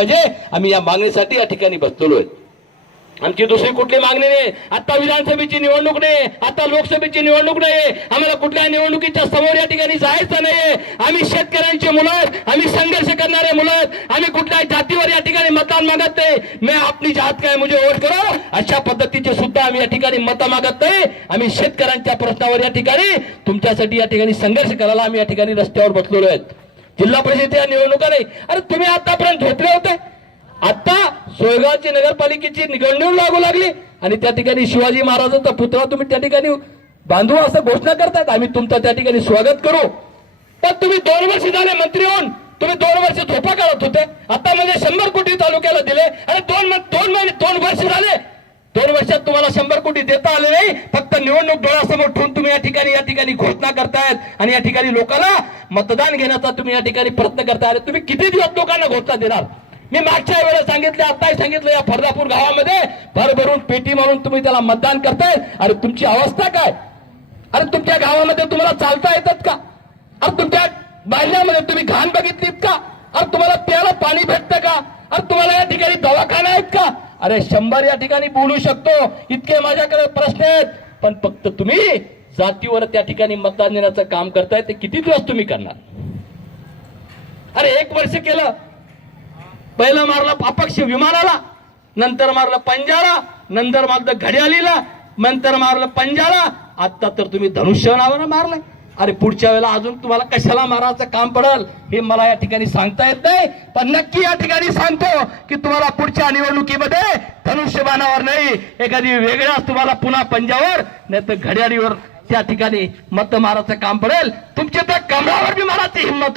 म्हणजे आम्ही या मागणीसाठी या ठिकाणी बसलेलो आहे। आमची दुसरी कुठली मागणी नाही। आता विधानसभेची निवडणूक नाही, आता लोकसभेची निवडणूक नाही, आम्हाला कुठल्या निवडणुकीच्या समोर या ठिकाणी जायचं नाहीये। आम्ही शेतकऱ्यांची मुलं आहेत, आम्ही संघर्ष करणारे मुलं आहेत, आम्ही कुठल्याही जातीवर या ठिकाणी मतदान मागत नाही। मैं अपनी जात काय मुझे वोट करो अशा पद्धतीचे सुद्धा आम्ही या ठिकाणी मत मागत नाही। आम्ही शेतकऱ्यांच्या प्रश्नावर या ठिकाणी तुमच्यासाठी या ठिकाणी संघर्ष करायला आम्ही या ठिकाणी रस्त्यावर बसलेलो आहेत। जिल्हा परिषदेच्या निवडणुका नाही। अरे तुम्ही आतापर्यंत झोपले होते, आता सोयगावची नगरपालिकेची निवडणूक लागू लागली आणि त्या ठिकाणी शिवाजी महाराजांचा पुतळा तुम्ही त्या ठिकाणी बांधू असं घोषणा करतात। आम्ही तुमचं त्या ठिकाणी स्वागत करू, पण तुम्ही 2 वर्ष झाले मंत्री होऊन तुम्ही 2 वर्ष झोपा काढत होते। आता म्हणजे 100 कोटी तालुक्याला दिले आणि 2 वर्ष झाले, 2 वर्षात तुम्हाला 100 कोटी देता आले नाही। फक्त निवडणूक डोळ्यासमोर ठेवून तुम्ही या ठिकाणी घोषणा करतायत आणि या ठिकाणी लोकांना मतदान घेण्याचा तुम्ही या ठिकाणी प्रयत्न करताय। तुम्ही किती दिवस लोकांना घोषणा देणार? मी मागच्या वेळेला सांगितले, आताही सांगितलं, या फरदापूर गावामध्ये भरभरून पेटी मारून तुम्ही त्याला मतदान करताय। अरे तुमची अवस्था काय? अरे तुमच्या गावामध्ये तुम्हाला चालता येतात का? अरे तुमच्या बाहेरमध्ये तुम्ही घाण बघितलीत का? अरे तुम्हाला प्यायला पाणी भेटतं का? अरे तुम्हाला या ठिकाणी दवाखाना आहेत का? अरे 100 या ठिकाणी बोलू शकतो, इतके माझ्याकडे प्रश्न आहेत, पण फक्त तुम्ही जातीवर त्या ठिकाणी मतदान देण्याचं काम करताय। ते किती दिवस तुम्ही करणार? अरे 1 वर्ष केलं, पहिलं मारलं अपक्ष विमानाला, नंतर मारलं पंजाला, नंतर मारलं घड्याळीला, नंतर मारलं पंजाला, आता तर तुम्ही धनुष्य नावानं मारलंय। अरे पुढच्या वेळेला अजून तुम्हाला कशाला मारायचं काम पडेल हे मला या ठिकाणी सांगता येत नाही, पण नक्की या ठिकाणी सांगतो की तुम्हाला पुढच्या निवडणुकीमध्ये धनुष्यबाणावर नाही, एखादी वेगळ्याच तुम्हाला पुन्हा पंजावर नाही तर घड्याळीवर त्या ठिकाणी मत मारायचं काम पडेल। तुमच्या त्या कमळावर बी मारायची हिंमत